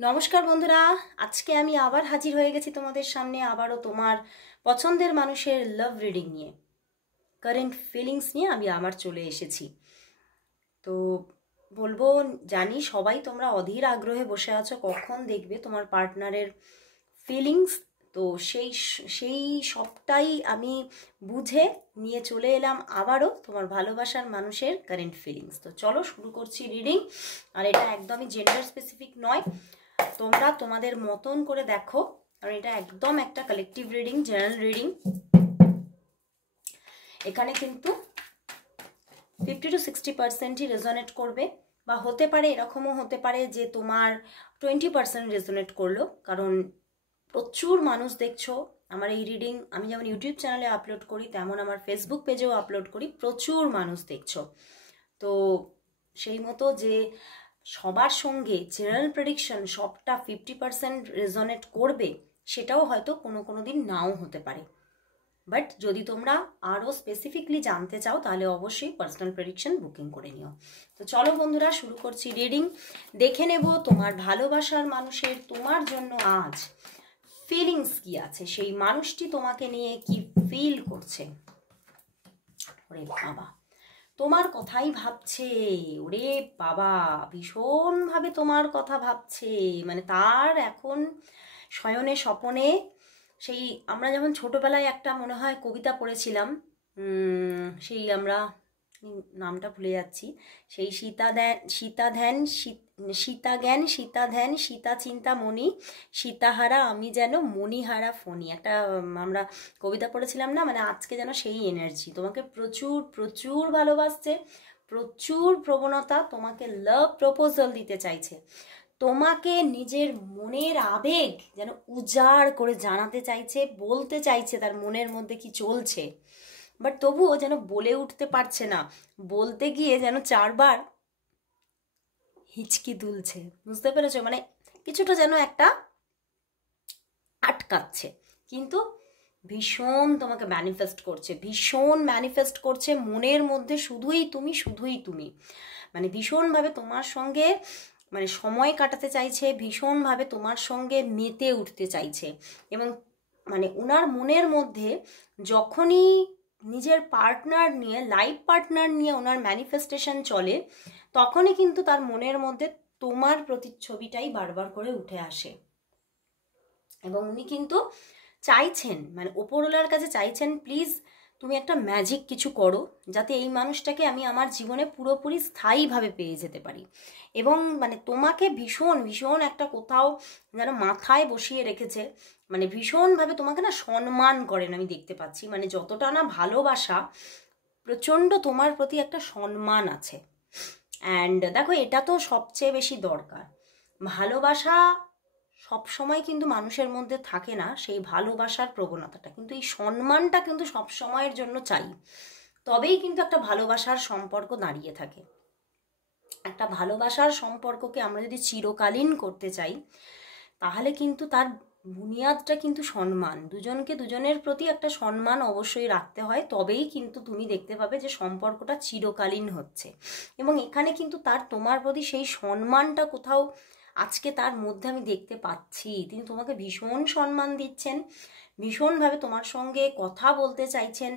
নমস্কার বন্ধুরা, আজকে আমি আবার হাজির হয়ে গেছি তোমাদের সামনে আবারও তোমার পছন্দের মানুষের লাভ রিডিং নিয়ে, কারেন্ট ফিলিংস নিয়ে আমি আবার চলে এসেছি। তো বলবো, জানি সবাই তোমরা অধীর আগ্রহে বসে আছো কখন দেখবে তোমার পার্টনারের ফিলিংস। তো সেই সেই সবটাই আমি বুঝে নিয়ে চলে এলাম আবারও তোমার ভালোবাসার মানুষের কারেন্ট ফিলিংস। তো চলো শুরু করছি রিডিং। আর এটা একদমই জেন্ডার স্পেসিফিক নয়, তোমরা তোমাদের মতন করে দেখো, কারণ এটা একদম একটা কালেকটিভ রিডিং, জেনারেল রিডিং। এখানে কিন্তু 50 to 60%ই রেজোনেট করবে, বা হতে পারে এরকমও হতে পারে যে তোমার 20% রেজোনেট করলো, কারণ প্রচুর মানুষ দেখছো আমার এই রিডিং। আমি যেমন ইউটিউব চ্যানেলে আপলোড করি, তেমন আমার ফেসবুক পেজেও আপলোড করি, প্রচুর মানুষ দেখছো। তো সেই মতো যে সবার সঙ্গে জেনারেল প্রেডিকশন সবটা 50% রেজোনেট করবে, সেটাও হয়তো কোনো দিন নাও হতে পারে। বাট যদি তোমরা আরও স্পেসিফিকলি জানতে চাও তাহলে অবশ্যই পার্সোনাল প্রেডিকশন বুকিং করে নিও। তো চলো বন্ধুরা, শুরু করছি রিডিং। দেখে নেব তোমার ভালোবাসার মানুষের তোমার জন্য আজ ফিলিংস কি আছে, সেই মানুষটি তোমাকে নিয়ে কি ফিল করছে। ওরে বাবা, তোমার কথাই ভাবছে। ওরে বাবা, ভীষণভাবে তোমার কথা ভাবছে। মানে তার এখন শয়নে স্বপনে, সেই আমরা যেমন ছোটবেলায় একটা মনে হয় কবিতা পড়েছিলাম, সেই আমরা নামটা ভুলে যাচ্ছি, সেই সীতা জ্ঞান সীতা ধ্যান সীতা চিন্তা মণি, সীতাহারা আমি যেন মণিহারা ফণি, একটা আমরা কবিতা পড়েছিলাম না? মানে আজকে যেন সেই এনার্জি, তোমাকে প্রচুর প্রচুর ভালোবাসছে, প্রচুর প্রবণতা, তোমাকে লাভ প্রপোজাল দিতে চাইছে, তোমাকে নিজের মনের আবেগ যেন উজাড় করে জানাতে চাইছে, বলতে চাইছে তার মনের মধ্যে কি চলছে। বাট তবুও যেন বলে উঠতে পারছে না, বলতে গিয়ে যেন চারবার হিচকি তুলছে। বুঝতে পেরেছো? মানে কিছুটা যেন একটা আটকাচ্ছে, কিন্তু ভীষণ তোমাকে ম্যানিফেস্ট করছে, ভীষণ ম্যানিফেস্ট করছে মনের মধ্যে শুধুই তুমি, শুধুই তুমি। মানে ভীষণভাবে তোমার সঙ্গে মানে সময় কাটাতে চাইছে, ভীষণভাবে তোমার সঙ্গে মেতে উঠতে চাইছে। এবং মানে ওনার মনের মধ্যে যখনই নিজের পার্টনার নিয়ে, লাইফ পার্টনার নিয়ে ওনার ম্যানিফেস্টেশন চলে, তখনই কিন্তু তার মনের মধ্যে তোমার প্রতিচ্ছবিটাই বারবার করে উঠে আসে। এবং উনি কিন্তু চাইছেন, মানে ওপরওয়ালার কাছে চাইছেন, প্লিজ তুমি একটা ম্যাজিক কিছু করো, যাতে এই মানুষটাকে আমি আমার জীবনে পুরোপুরি স্থায়ীভাবে পেয়ে যেতে পারি। এবং মানে তোমাকে ভীষণ ভীষণ একটা কোথাও যেন মাথায় বসিয়ে রেখেছে, মানে ভীষণভাবে তোমাকে না সম্মান করেন আমি দেখতে পাচ্ছি। মানে যতটা না ভালোবাসা, প্রচণ্ড তোমার প্রতি একটা সম্মান আছে। অ্যান্ড দেখো, এটা তো সবচেয়ে বেশি দরকার। ভালোবাসা সব সময় কিন্তু মানুষের মধ্যে থাকে না, সেই ভালোবাসার প্রবণতাটা, কিন্তু এই সম্মানটা কিন্তু সব সময়ের জন্য চাই, তবেই কিন্তু একটা ভালোবাসার সম্পর্ক দাঁড়িয়ে থাকে। একটা ভালোবাসার সম্পর্ককে আমরা যদি চিরকালীন করতে চাই, তাহলে কিন্তু তার বুনিয়াদটা কিন্তু সম্মান, দুজনকে দুজনের প্রতি একটা সম্মান অবশ্যই রাখতে হয়, তবেই কিন্তু তুমি দেখতে পাবে যে সম্পর্কটা চিরকালীন হচ্ছে। এবং এখানে কিন্তু তার তোমার প্রতি সেই সম্মানটা কোথাও আজকে তার মধ্যে আমি দেখতে পাচ্ছি। তিনি তোমাকে ভীষণ সম্মান দিচ্ছেন, ভীষণভাবে তোমার সঙ্গে কথা বলতে চাইছেন,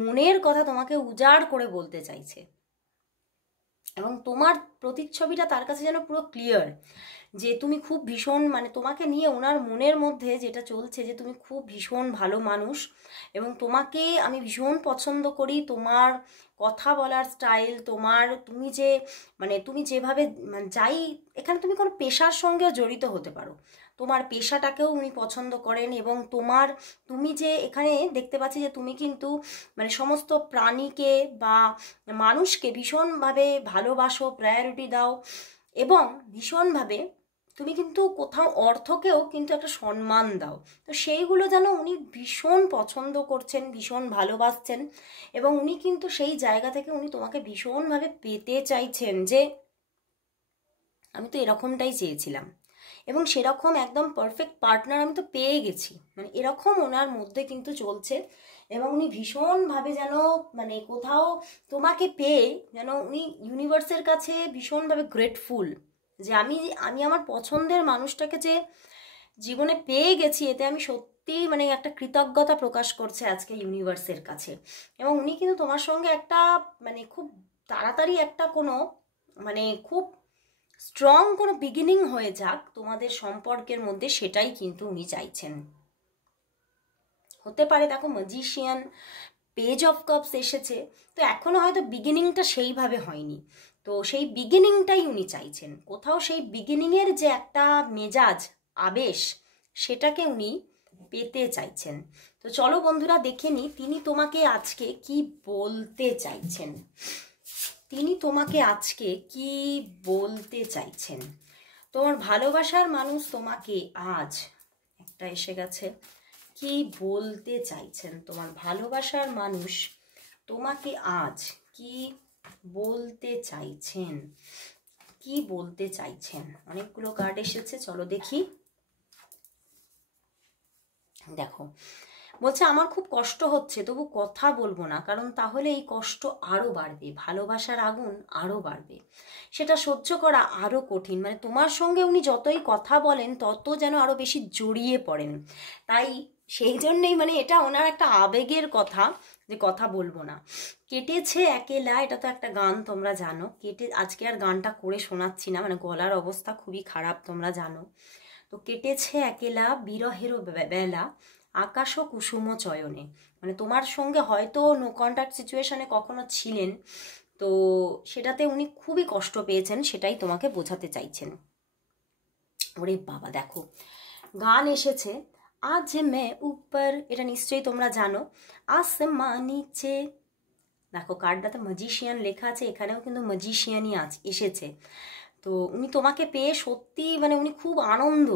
মনের কথা তোমাকে উজাড় করে বলতে চাইছে। এবং তোমার প্রতিচ্ছবিটা তার কাছে যেন পুরো ক্লিয়ার, যে তুমি খুব ভীষণ, মানে তোমাকে নিয়ে ওনার মনের মধ্যে যেটা চলছে, যে তুমি খুব ভীষণ ভালো মানুষ, এবং তোমাকে আমি ভীষণ পছন্দ করি। তোমার কথা বলার স্টাইল, তুমি যে মানে তুমি যেভাবে মানে যাই, এখানে তুমি কোনো পেশার সঙ্গেও জড়িত হতে পারো, তোমার পেশাটাকেও উনি পছন্দ করেন। এবং তুমি যে এখানে দেখতে পাচ্ছি যে তুমি কিন্তু মানে সমস্ত প্রাণীকে বা মানুষকে ভীষণভাবে ভালোবাসো, প্রায়োরিটি দাও, এবং ভীষণভাবে তুমি কিন্তু কোথাও অর্থকেও কিন্তু একটা সম্মান দাও। তো সেইগুলো যেন উনি ভীষণ পছন্দ করছেন, ভীষণ ভালোবাসছেন, এবং উনি কিন্তু সেই জায়গা থেকে উনি তোমাকে ভীষণভাবে পেতে চাইছেন, যে আমি তো এরকমটাই চেয়েছিলাম, এবং সেরকম একদম পারফেক্ট পার্টনার আমি তো পেয়ে গেছি, মানে এরকম ওনার মধ্যে কিন্তু চলছে। এবং উনি ভীষণভাবে যেন মানে কোথাও তোমাকে পেয়ে যেন উনি ইউনিভার্সের কাছে ভীষণভাবে গ্রেটফুল, যে আমি আমি আমার পছন্দের মানুষটাকে যে জীবনে পেয়ে গেছি, এতে আমি সত্যি মানে একটা কৃতজ্ঞতা প্রকাশ করছে আজকে ইউনিভার্সের কাছে। এবং উনি কিন্তু তোমার সঙ্গে একটা মানে খুব তাড়াতাড়ি একটা কোনো মানে খুব স্ট্রং কোনো বিগিনিং হয়ে যাক তোমাদের সম্পর্কের মধ্যে, সেটাই কিন্তু উনি চাইছেন। হতে পারে দেখো ম্যাজিশিয়ান, পেজ অফ কাপস এসেছে, তো এখনো হয়তো বিগিনিংটা সেইভাবে হয়নি, তো সেই বিগিনিংটাই উনি চাইছেন। কোথাও সেই বিগিনিংয়ের যে একটা মেজাজ, আবেশ, সেটাকে উনি পেতে চাইছেন। তো চলো বন্ধুরা দেখে নিই তিনি তোমাকে আজকে কি বলতে চাইছেন। তিনি তোমাকে আজকে কি বলতে চাইছেন। তোমার ভালোবাসার মানুষ তোমাকে আজ, একটা এসে গেছে, কি বলতে চাইছেন তোমার ভালোবাসার মানুষ তোমাকে আজ কি বলতে চাইছেন, কি বলতে চাইছেন। অনেকগুলো কার্ড এসেছে, চলো দেখি। দেখো বলছে আমার খুব কষ্ট হচ্ছে, তবু কথা বলবো না, কারণ তাহলে এই কষ্ট আরো বাড়বে, ভালোবাসার আগুন আরো বাড়বে, সেটা সহ্য করা আরো কঠিন। মানে তোমার সঙ্গে উনি যতই কথা বলেন তত যেন আরো বেশি জড়িয়ে পড়েন। তাই সেই জন্যেই মানে এটা ওনার একটা আবেগের কথা, যে কথা বলবো না। কেটেছে একেলা, এটা তো একটা গান তোমরা জানো। আজকে আর গানটা করে শোনাচ্ছি না, মানে গলার অবস্থা খুবই খারাপ তোমরা জানো। তো কেটেছে একেলা বিরহেরও বেলা, আকাশ ও কুসুম চয়নে। মানে তোমার সঙ্গে হয়তো নো কন্ট্যাক্ট সিচুয়েশনে কখনো ছিলেন, তো সেটাতে উনি খুবই কষ্ট পেয়েছেন, সেটাই তোমাকে বোঝাতে চাইছেন। ওরে বাবা দেখো গান এসেছে আজ মে উপর, এটা নিশ্চয়ই তোমরা জানো। আসমান নিচে, দেখো কার্ডটাতে ম্যাজিশিয়ান লেখা আছে, এখানেও কিন্তু ম্যাজিশিয়ানই এসেছে। তো উনি তোমাকে পেয়ে সত্যি মানে উনি খুব আনন্দ,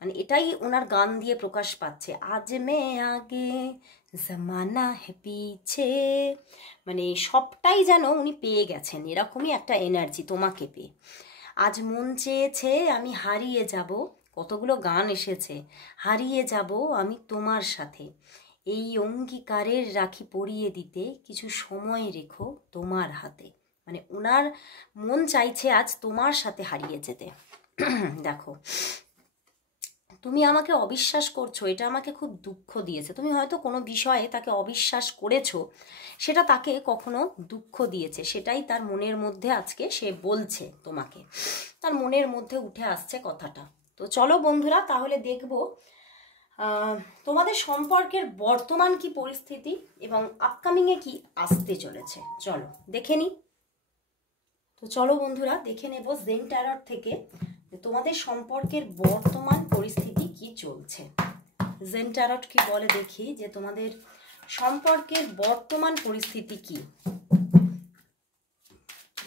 মানে এটাই ওনার গান দিয়ে প্রকাশ পাচ্ছে। আজ মে আগে জমানা হে পিছে, মানে সবটাই যেন উনি পেয়ে গেছেন, এরকমই একটা এনার্জি তোমাকে পেয়ে। আজ মন চেয়েছে আমি হারিয়ে যাব, কতগুলো গান এসেছে, হারিয়ে যাব আমি তোমার সাথে, এই অঙ্গীকারের রাখি পরিয়ে দিতে, কিছু সময় রেখো তোমার হাতে। মানে ওনার মন চাইছে আজ তোমার সাথে হারিয়ে যেতে। দেখো তুমি আমাকে অবিশ্বাস করছো, এটা আমাকে খুব দুঃখ দিয়েছে। তুমি হয়তো কোনো বিষয়ে তাকে অবিশ্বাস করেছো, সেটা তাকে কখনো দুঃখ দিয়েছে, সেটাই তার মনের মধ্যে আজকে সে বলছে তোমাকে, তার মনের মধ্যে উঠে আসছে কথাটা। তো চলো বন্ধুরা তাহলে দেখবো তোমাদের সম্পর্কের বর্তমান কি পরিস্থিতি এবং আপকামিংয়ে কি আসতে চলেছে। চলো দেখে নিই। তো চলো বন্ধুরা দেখে নেব জেন ট্যারট থেকে তোমাদের সম্পর্কের বর্তমান পরিস্থিতি কি চলছে। জেন ট্যারট কি বলে দেখি, যে তোমাদের সম্পর্কের বর্তমান পরিস্থিতি কি,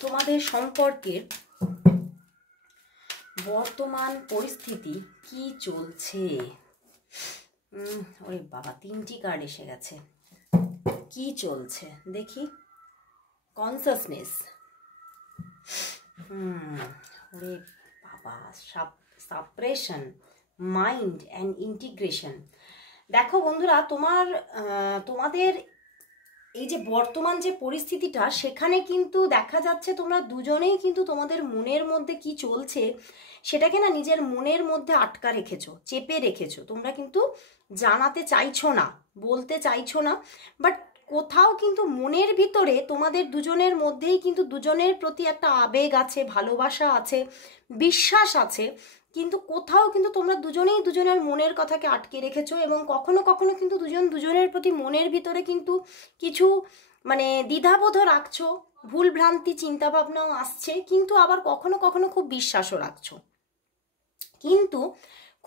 তোমাদের সম্পর্কের বর্তমান পরিস্থিতি কি চলছে। ওরে বাবা 3টি কার্ড এসে গেছে, কি চলছে দেখি। কনসাসনেস, ওরে বাবা সাপ্রেশন, মাইন্ড অ্যান্ড ইন্টিগ্রেশন। দেখো বন্ধুরা তোমাদের এই যে বর্তমান যে পরিস্থিতিটা, সেখানে কিন্তু দেখা যাচ্ছে তোমরা দুজনেই কিন্তু তোমাদের মনের মধ্যে কি চলছে সেটাকে না নিজের মনের মধ্যে আটকা রেখেছো, চেপে রেখেছো। তোমরা কিন্তু জানাতে চাইছো না, বলতে চাইছো না, বাট কোথাও কিন্তু মনের ভিতরে তোমাদের দুজনের মধ্যেই কিন্তু দুজনের প্রতি একটা আবেগ আছে, ভালোবাসা আছে, বিশ্বাস আছে, কিন্তু কোথাও কিন্তু তোমরা দুজনেই দুজনের মনের কথাকে আটকে রেখেছো। এবং কখনো কখনো কিন্তু দুজনের প্রতি মনের ভিতরে কিন্তু কিছু মানে দ্বিধাবোধ রাখছো, ভুল ভ্রান্তি চিন্তাভাবনাও আসছে, কিন্তু আবার কখনো কখনো খুব বিশ্বাসও রাখছো, কিন্তু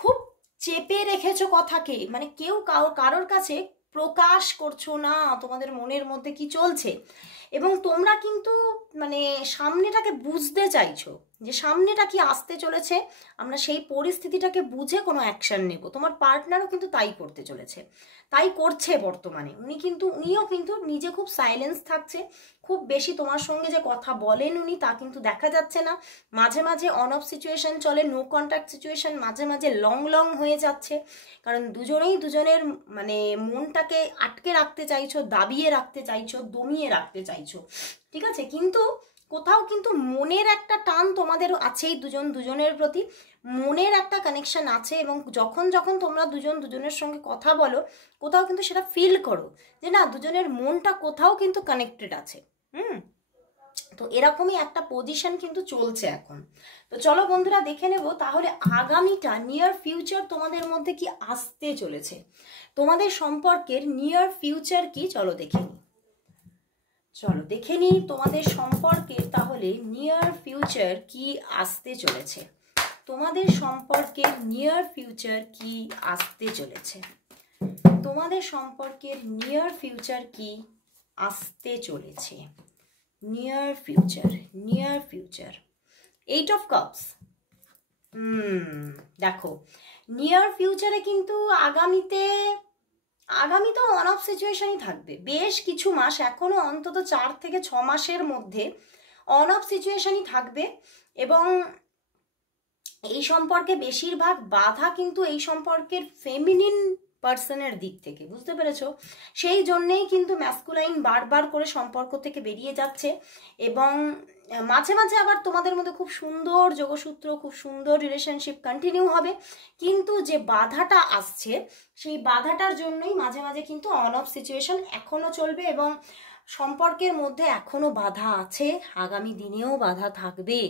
খুব চেপে রেখেছো কথাকে। মানে কেউ কারোর কাছে প্রকাশ করছো না তোমাদের মনের মধ্যে কি চলছে। এবং তোমরা কিন্তু মানে সামনেটাকে বুঝতে চাইছো, যে সামনেটা কি আসতে চলেছে, আমরা সেই পরিস্থিতিটাকে বুঝে কোনো অ্যাকশন নেব। তোমার পার্টনারও কিন্তু তাই করতে চলেছে, তাই করছে বর্তমানে। উনিও কিন্তু নিজে খুব সাইলেন্স থাকছে, খুব বেশি তোমার সঙ্গে যে কথা বলেন উনি তা কিন্তু দেখা যাচ্ছে না। মাঝে মাঝে অন অফ সিচুয়েশন চলে, নো কন্ট্যাক্ট সিচুয়েশন মাঝে মাঝে লং হয়ে যাচ্ছে, কারণ দুজনেই দুজনের মানে মনটাকে আটকে রাখতে চাইছো, দাবিয়ে রাখতে চাইছো, দমিয়ে রাখতে চাইছো, ঠিক আছে। কিন্তু কোথাও কিন্তু মনের একটা টান তোমাদের আছেই দুজন দুজনের প্রতি, মনের একটা কানেকশন আছে, এবং যখন যখন তোমরা দুজন দুজনের সঙ্গে কথা বলো কোথাও কিন্তু সেটা ফিল করো যে না দুজনের মনটা কোথাও কিন্তু কানেক্টেড আছে। তো এরকমই একটা পজিশন কিন্তু চলছে এখন। তো চলো বন্ধুরা দেখে নেব তাহলে আগামীটা নিয়ার ফিউচার তোমাদের মধ্যে কি আসতে চলেছে, তোমাদের সম্পর্কের নিয়ার ফিউচার কি, চলো দেখে নিই। চলো দেখে নিই তোমাদের সম্পর্কের তাহলে নিয়ার ফিউচার কি আসতে চলেছে, তোমাদের সম্পর্কের নিয়ার ফিউচার কি আসতে চলেছে, তোমাদের সম্পর্কের নিয়ার ফিউচার কি আসতে চলেছে, near future, near future. 8 of cups. দেখো নিয়ার ফিউচারে কিন্তু আগামীতে অন অফ সিচুয়েশনই থাকবে বেশ কিছু মাস, এখনো অন্তত 4 থেকে 6 মাসের মধ্যে অন অফ সিচুয়েশনই থাকবে। এবং এই সম্পর্কে বেশিরভাগ বাধা কিন্তু এই সম্পর্কের ফেমিনিন পার্সনের দিক থেকে, বুঝতে পেরেছো? সেই জন্যেই কিন্তু ম্যাসকুলাইন বারবার করে সম্পর্ক থেকে বেরিয়ে যাচ্ছে, এবং মাঝে মাঝে আবার তোমাদের মধ্যে খুব সুন্দর যোগসূত্র, খুব সুন্দর রিলেশনশিপ কন্টিনিউ হবে, কিন্তু যে বাধাটা আসছে সেই বাধাটার জন্যই মাঝে মাঝে কিন্তু অন অফ সিচুয়েশন এখনো চলবে, এবং সম্পর্কের মধ্যে এখনো বাধা আছে, আগামী দিনেও বাধা থাকবে।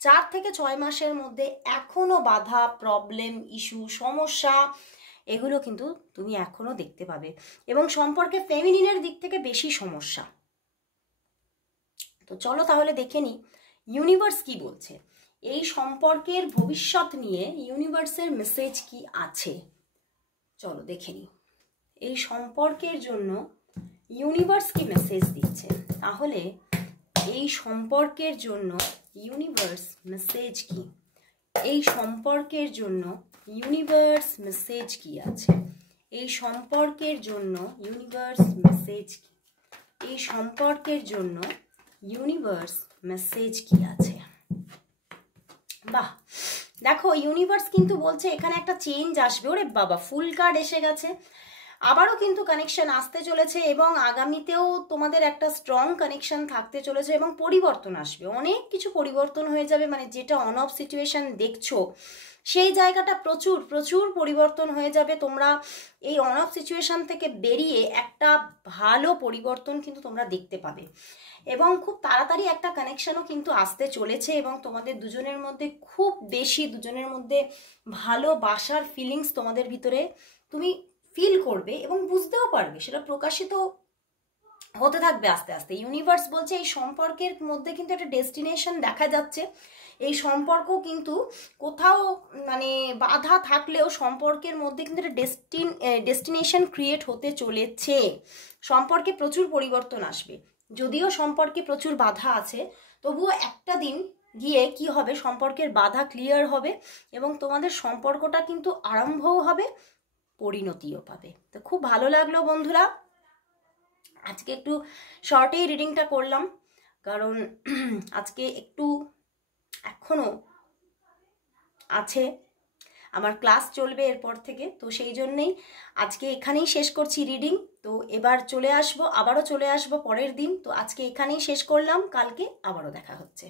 4 থেকে 6 মাসের মধ্যে এখনো বাধা, প্রবলেম, ইস্যু, সমস্যা এগুলো কিন্তু তুমি এখনো দেখতে পাবে, এবং সম্পর্কে ফেমিনিনের দিক থেকে বেশি সমস্যা। তো চলো তাহলে দেখে নিই ইউনিভার্স কি বলছে, এই সম্পর্কের ভবিষ্যৎ নিয়ে ইউনিভার্সের মেসেজ কি আছে। চলো দেখে নিই এই সম্পর্কের জন্য ইউনিভার্স কি মেসেজ দিচ্ছে, তাহলে এই সম্পর্কের জন্য ইউনিভার্স মেসেজ কি, এই সম্পর্কের জন্য ইউনিভার্স মেসেজ কি আছে, এই সম্পর্কের জন্য ইউনিভার্স মেসেজ কি, এই সম্পর্কের জন্য ইউনিভার্স মেসেজ কি আছে। বাহ, দেখো ইউনিভার্স কিন্তু বলছে এখানে একটা চেঞ্জ আসবে। ওরে বাবা, ফুল কার্ড এসে গেছে, আবারও কিন্তু কানেকশন আসতে চলেছে, এবং আগামীতেও তোমাদের একটা স্ট্রং কানেকশন থাকতে চলেছে, এবং পরিবর্তন আসবে, অনেক কিছু পরিবর্তন হয়ে যাবে। মানে যেটা অন অফ সিচুয়েশন দেখছো সেই জায়গাটা প্রচুর প্রচুর পরিবর্তন হয়ে যাবে। তোমরা এই অন অফ সিচুয়েশন থেকে বেরিয়ে একটা ভালো পরিবর্তন কিন্তু তোমরা দেখতে পাবে, এবং খুব তাড়াতাড়ি একটা কানেকশনও কিন্তু আসতে চলেছে, এবং তোমাদের দুজনের মধ্যে খুব বেশি দুজনের মধ্যে ভালোবাসার ফিলিংস তোমাদের ভিতরে তুমি ফিল করবে, এবং বুঝতেও পারবে, সেটা প্রকাশিত হতে থাকবে আস্তে আস্তে। ইউনিভার্স বলছে এই সম্পর্কের মধ্যে কিন্তু একটা ডেস্টিনেশন দেখা যাচ্ছে, এই সম্পর্ক কিন্তু কোথাও মানে বাধা থাকলেও সম্পর্কের মধ্যে কিন্তু একটা ডেস্টিনেশন ক্রিয়েট হতে চলেছে, সম্পর্কে প্রচুর পরিবর্তন আসবে। যদিও সম্পর্কে প্রচুর বাধা আছে, তবুও একটা দিন গিয়ে কি হবে, সম্পর্কের বাধা ক্লিয়ার হবে, এবং তোমাদের সম্পর্কটা কিন্তু আরম্ভও হবে, পরিণতিও পাবে। তো খুব ভালো লাগলো বন্ধুরা, আজকে একটু শর্টেই রিডিংটা করলাম, কারণ আজকে একটু এখনো আছে, আমার ক্লাস চলবে এরপর থেকে, তো সেই জন্যেই আজকে এখানেই শেষ করছি রিডিং। তো এবার আবারও চলে আসবো পরের দিন। তো আজকে এখানেই শেষ করলাম, কালকে আবারও দেখা হচ্ছে।